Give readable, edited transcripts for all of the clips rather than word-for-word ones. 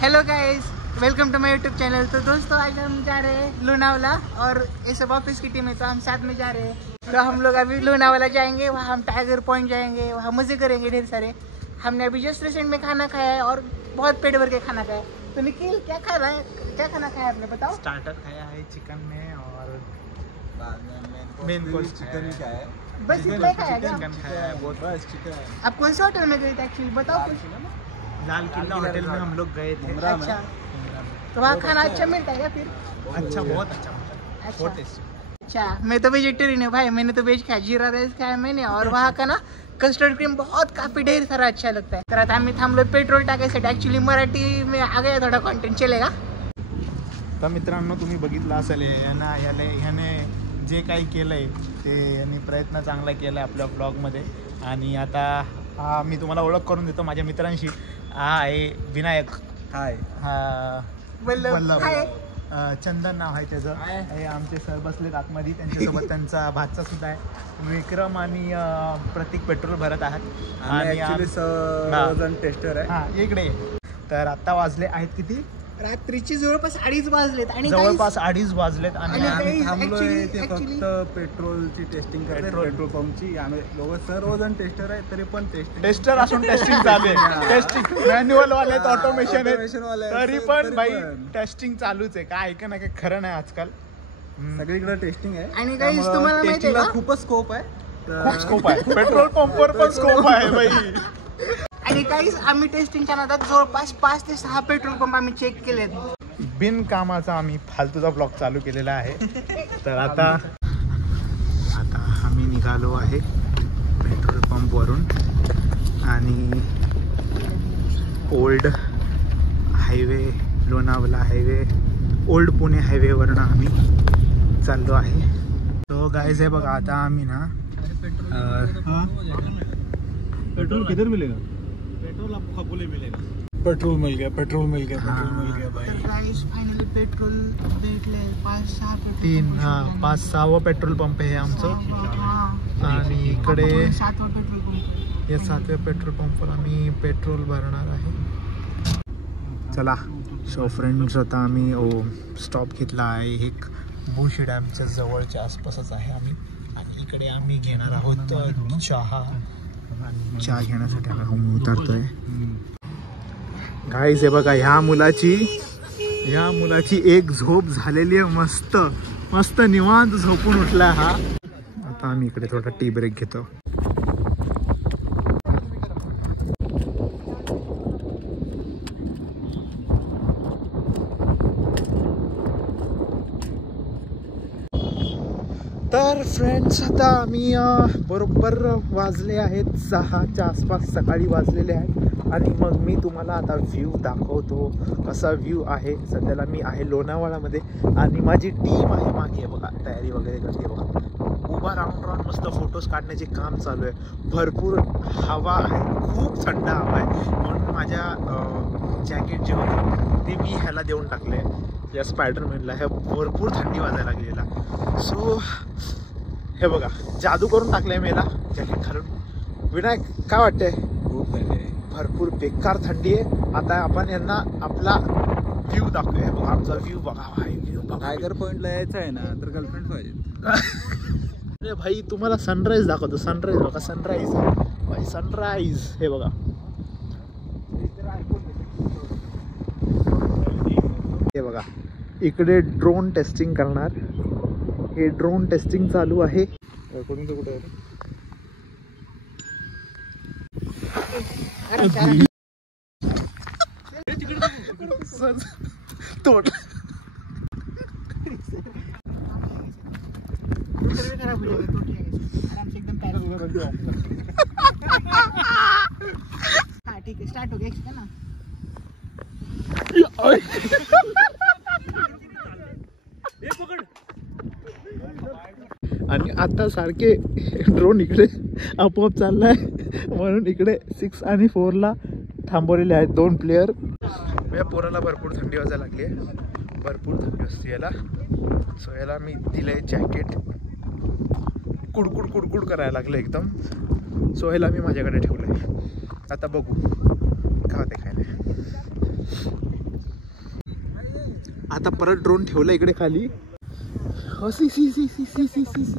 Hello guys, welcome to my YouTube channel. तो दोस्तों आज हम जा रहे हैं लोनावाला और ये सब ऑफिस की टीम है तो हम साथ में जा रहे हैं। तो हम लोग अभी लोनावाला जाएंगे, वहाँ हम टाइगर पॉइंट जाएंगे, वहाँ मज़े करेंगे ढेर सारे। हमने अभी जस्ट रिसेंट में खाना खाया है और बहुत पेट भर के खाना खाया है। तो निखिल क्या खा रहा है, क्या खाना खाया आपने बताओ? स्टार्टर खाया है चिकन में और मेन कोर्स चिकन ही खाया है। बस इतना खाया क्या? चिकन खाया है बहुत। बस चिकन है। आप कौन से होटल में गए थे एक्चुअली बताओ कुछ? लाल किला होटल में हम लोग गए थे। अच्छा, तो वहाँ खाना अच्छा मिलता है क्या फिर? अच्छा, बहुत अच्छा मिलता है, बहुत टेस्टी। अच्छा, मैं तो वेजिटेरियन हूँ भाई, मैंने तो वेज खाया, जीरा राइस खाया मैंने। और वहाँ का ना कस्टर्ड क्रीम बहुत काफी ढेर सारा अच्छा लगता है। तर आता आम्ही थांबलो पेट्रोल टाकायसाठी। ॲक्च्युली मराठी में आ गया थोडा कंटेंट चलेगा। तर मित्रांनो तुम्ही बघितलं असेल ह्याने जे काही केलंय ते यांनी प्रयत्न चांगला केला आपल्या ब्लॉगमध्ये। आणि आता मी तुम्हाला ओळख करून देतो माझ्या मित्रांशी। हा आहे विनायक, हाय हा वल्लभ, हाय. चंदन नाव आहे त्याचं। हे आमचे सर बसलेत आतमध्ये, त्यांच्यासोबत त्यांचा भाचा सुद्धा आहे विक्रम आणि प्रतीक पेट्रोल भरत आहात। आणि ॲक्च्युली टेस्टर आहे। हां इकडे। तर आता वाजले आहेत किती? रात्रीची जवळपास 2:30 वाजलेत आणि जवळपास 2:30 वाजलेत आणि आम्ही थांबलोय ते actually- फक्त पेट्रोलची टेस्टिंग करते, पेट्रोल पंपची। आम्ही लोक सर्वजण टेस्टर आहे तरी पण टेस्टर असून टेस्टिंग चालू आहे। टेस्टिंग मॅन्युअल वाले आहेत, ऑटोमेशन Automation वाले आहे, आहेत, तरी पण भाई टेस्टिंग चालूच आहे। काय ऐका ना, काय खरं नाही आजकाल सगळीकडे टेस्टिंग आहे। आणि guys, तुम्हाला माहिती आहे टेस्टिंगला का? खूपच स्कोप आहे। खूप स्कोप आहे, पेट्रोल पंपवर पण स्कोप आहे भाई। आणि काहीच आम्ही टेस्टिंगच्या नादात जवळपास 5 ते 6 पेट्रोल पंप आम्ही चेक केलेत। बिनकामाचा आम्ही फालतूचा ब्लॉग चालू केलेला आहे। तर आता आम्ही निघालो आहे पेट्रोल पंपवरून आणि old highway Lonavala highway, old Pune हायवेवरनं आम्ही चाललो आहे। तो गाइस हे बघा, आता आम्ही ना पेट्रोल किधर मिलेगा? पेट्रोल आपको खपोले मिलेगा। पेट्रोल मिल गया, पेट्रोल मिल गया, पेट्रोल मिल गया भाई। तर गाइस फायनली पेट्रोल भेटले 5-6 पेट्रोल 3 5-6 पेट्रोल पंप आहे आमचं। आणि इकडे 7वा पेट्रोल पंप या 7व्या पेट्रोल पंपवर आम्ही पेट्रोल भरणार आहे। चला सो फ्रेंड्स, आता आम्ही स्टॉप घेतला आहे एक बुशी डॅमच्या जवळच्या आसपासच आहे आम्ही। आणि इकडे आम्ही घेणार आहोत चहा। आणि चहा घेण्यासाठी आम्ही उतरतोय। गाईज हे बघा, ह्या मुलाची एक झोप झालेली आहे, मस्त मस्त निवांत झोपून उठला हा। आता आम्ही इकडे थोडा टी ब्रेक घेतो। तर फ्रेंड्स, आता आम्ही बरोबर वाजले आहेत 6च्या आसपास, सकाळी वाजलेले आहेत। आणि मग मी तुम्हाला आता व्ह्यू दाखवतो, कसा व्ह्यू आहे। सध्याला मी आहे लोणावळामध्ये आणि माझी टीम आहे मागे बघा, तयारी वगैरे करते बघा। उभा राऊंड मस्त फोटोज काढण्याचे काम चालू आहे। भरपूर हवा आहे, खूप थंड हवा आहे, म्हणून माझ्या जॅकेट जे होतं ते मी ह्याला देऊन टाकले या स्पायडरमॅनला। ह्या भरपूर थंडी वाजायला लागलेला। सो हे बघा, जादू करून टाकलंय मी याला जॅकेट घालून। विनायक काय वाटतंय? खूप थंडी आहे, भरपूर बेकार थंडी आहे। आता आपण यांना आपला व्ह्यू दाखवूया। हे बघा आमचा व्ह्यू बघा, भाई व्ह्यू बघा। टायगर पॉइंटला यायचं आहे ना तर गर्लफ्रेंड पाहिजे। अरे भाई, तुम्हाला सनराईज दाखवतो। सनराईज बघा, सनराईज भाई, सनराईज हे बघा। हे बघा, इकडे ड्रोन टेस्टिंग करणार, हे ड्रोन टेस्टिंग चालू आहे। कोणतं कुठे आहे? तोड खराब हो जाएगा, तो ठीक है, आराम से एकदम हाँ ठीक है, स्टार्ट हो गया इसका ना। आणि आता सारखे ड्रोन इकडे आपोआप चाललाय, म्हणून इकडे 6 आणि 4ला थांबवलेले आहेत 2 प्लेयर। या पोराला भरपूर थंडी वाजायला लागली आहे, भरपूर थंडी वाजते याला। सो याला मी दिलंय जॅकेट, कुडकुड कुडकुड करायला लागलं एकदम। सो ह्याला मी माझ्याकडे ठेवलंय, आता बघू काय होते काय नाही। आता परत ड्रोन ठेवला इकडे खाली. सी सी सी सी सी सी सी सी.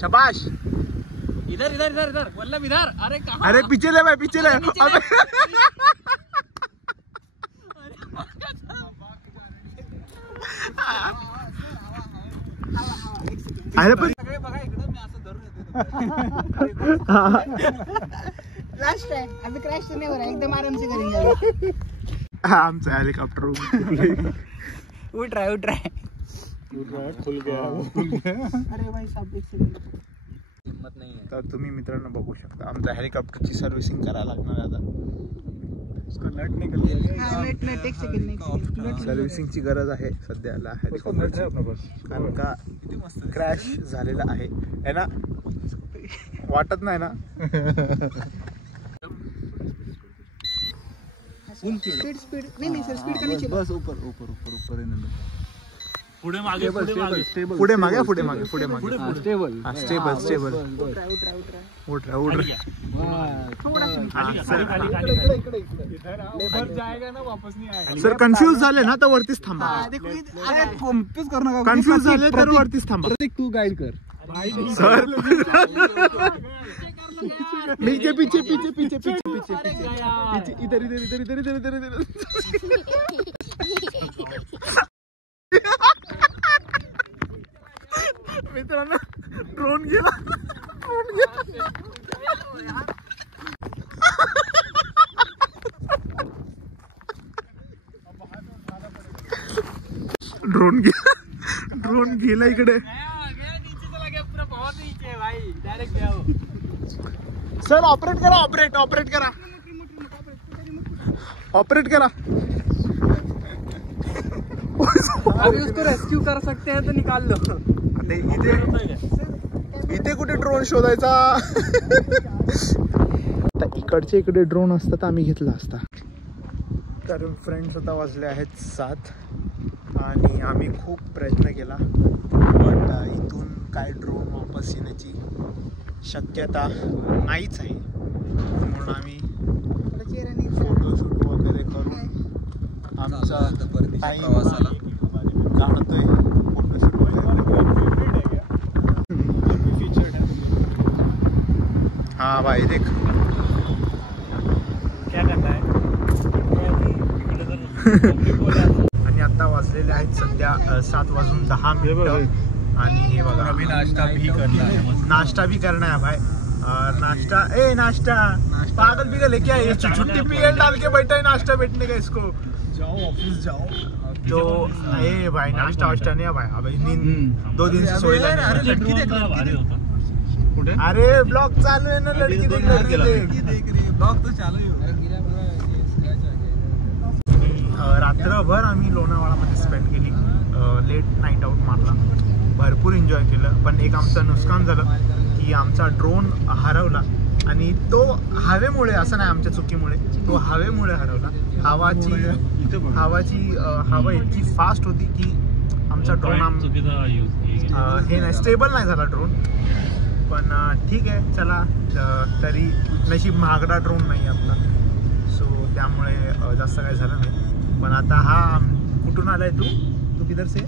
शाबाश. इधर इधर इधर इधर वल्लभ इधर. अरे कहाँ? अरे पीछे ले भाई, पीछे ले. अरे पण बघा इकडं मी असं धरून येतो. लास्ट है, अभी क्रैश तो नहीं हो रहा है, एकदम आराम से करेंगे. आमचा हेलिकॉप्टर उठ रहा है. खुल गया. अरे भाई साहब एक सेकंड. हिम्मत नहीं है. तर तुम्ही मित्रांनो बघू शकता आमच्या हेलिकॉप्टरची सर्व्हिसिंग करायला लागणार आता. उसका नट निकल गया. हाँ नट एक सेकंड. सर्व्हिसिंगची गरज आहे सध्याला हेलिकॉप्टरची, कारण का क्रॅश झालेला आहे ना. वाटत नाही ना. स्पीड नहीं सर, स्पीड का नहीं चला. बस ऊपर ऊपर ऊपर ऊपर पुढे मागे पुढे मागे स्टेबल स्टेबल. उठ रहा. जाएगा ना वापस नहीं आएगा. सर कन्फ्यूज झाले ना तर वरतीच थांबा. देखो अरे कन्फ्यूज कर नका. कन्फ्यूज झाले तर वरतीच थांबा. प्रतीक तू गाइड कर. सर पीछे पीछे पीछे पीछे पीछे पीछे पीछे इधर इधर इधर इधर इधर इधर इधर. मित्रांनो ड्रोन गेला. ड्रोन गेला इकडे. सर ऑपरेट करा. ऑपरेट करा. अभी उसको रेस्क्यू कर सकते हैं तो निकाल लो. इथे कुठे ड्रोन शोधायचा. आता इकडचे इकडे ड्रोन असता तर आम्ही घेतला असता. तर फ्रेंड्स आता वाजले आहेत 7 आणि आम्ही खूप प्रयत्न केला, बट इथून काय ड्रोन वापस येण्याची शक्यता नाहीच आहे. म्हणून आम्ही फोटोशूट वगैरे करून आमचा टाईम काढतोय. फोटोशूट वगैरे. हाँ भाई देख क्या करना है. आणि आता वाजलेले आहेत सध्या 7:10 आणि हे बघा अभी नाश्ता भी करना है. नाश्ता भी करना है भाई. नाश्ता पागल बिगल है क्या ये. छुट्टी पीएल डाल के बैठा है नाश्ता बैठने का इसको. जाओ ऑफिस जाओ. तो ए भाई नाश्ता वाश्ता नहीं है भाई. अभी 2 दिन से सोएला अरे नहीं. लड़की देख. अरे ब्लॉग चालू आहे ना. लड़की देख रही. ब्लॉग तो चालू है. रात्रभर आम्ही लोणावळामध्ये स्पेंड केली. लेट नाईट आउट मारला. भरपूर एन्जॉय केलं. पण एक आमचं नुकसान झालं की आमचा ड्रोन हरवला. आणि तो हवेमुळे, असं नाही आमच्या चुकीमुळे, तो हवेमुळे हरवला. हवा इतकी फास्ट होती की आमचा ड्रोन हे नाही, स्टेबल नाही झाला ड्रोन. पण ठीक आहे चला. तरी नशीब महागडा ड्रोन नाही आपला, सो त्यामुळे जास्त काही झालं नाही. पण आता हा कुठून आलाय तू किधर से.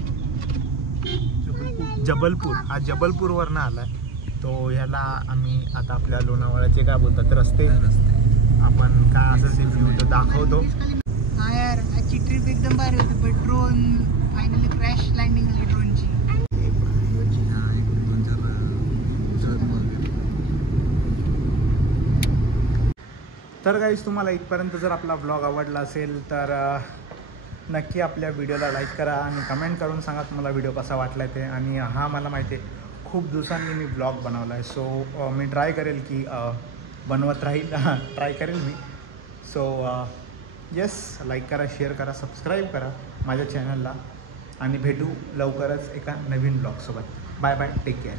जबलपूर. हा जबलपूरवरनं आलाय. तो ह्याला आम्ही आता आपल्या लोणावळ्याचे काय बोलतात रस्ते, आपण काय असं ते व्ह्यू तो दाखवतो. हाँ यार आजची ट्रिप एकदम भारी होती. पण ड्रोन फायनली क्रॅश लँडिंग झाली ड्रोनची. तर गाईज तुम्हाला इथपर्यंत जर आपला ब्लॉग आवडला असेल तर नक्की आपल्या व्हिडिओला लाईक करा आणि कमेंट करून सांगा तुम्हाला व्हिडिओ कसा वाटला ते. आणि हा मला माहिती आहे खूप दिवसांनी मी ब्लॉग बनवला आहे, सो मी ट्राय करेल की बनवत राहील. ट्राय करेल मी. सो येस, लाईक करा, शेअर करा, सबस्क्राईब करा माझ्या चॅनलला आणि भेटू लवकरच एका नवीन ब्लॉगसोबत. Bye bye, take care.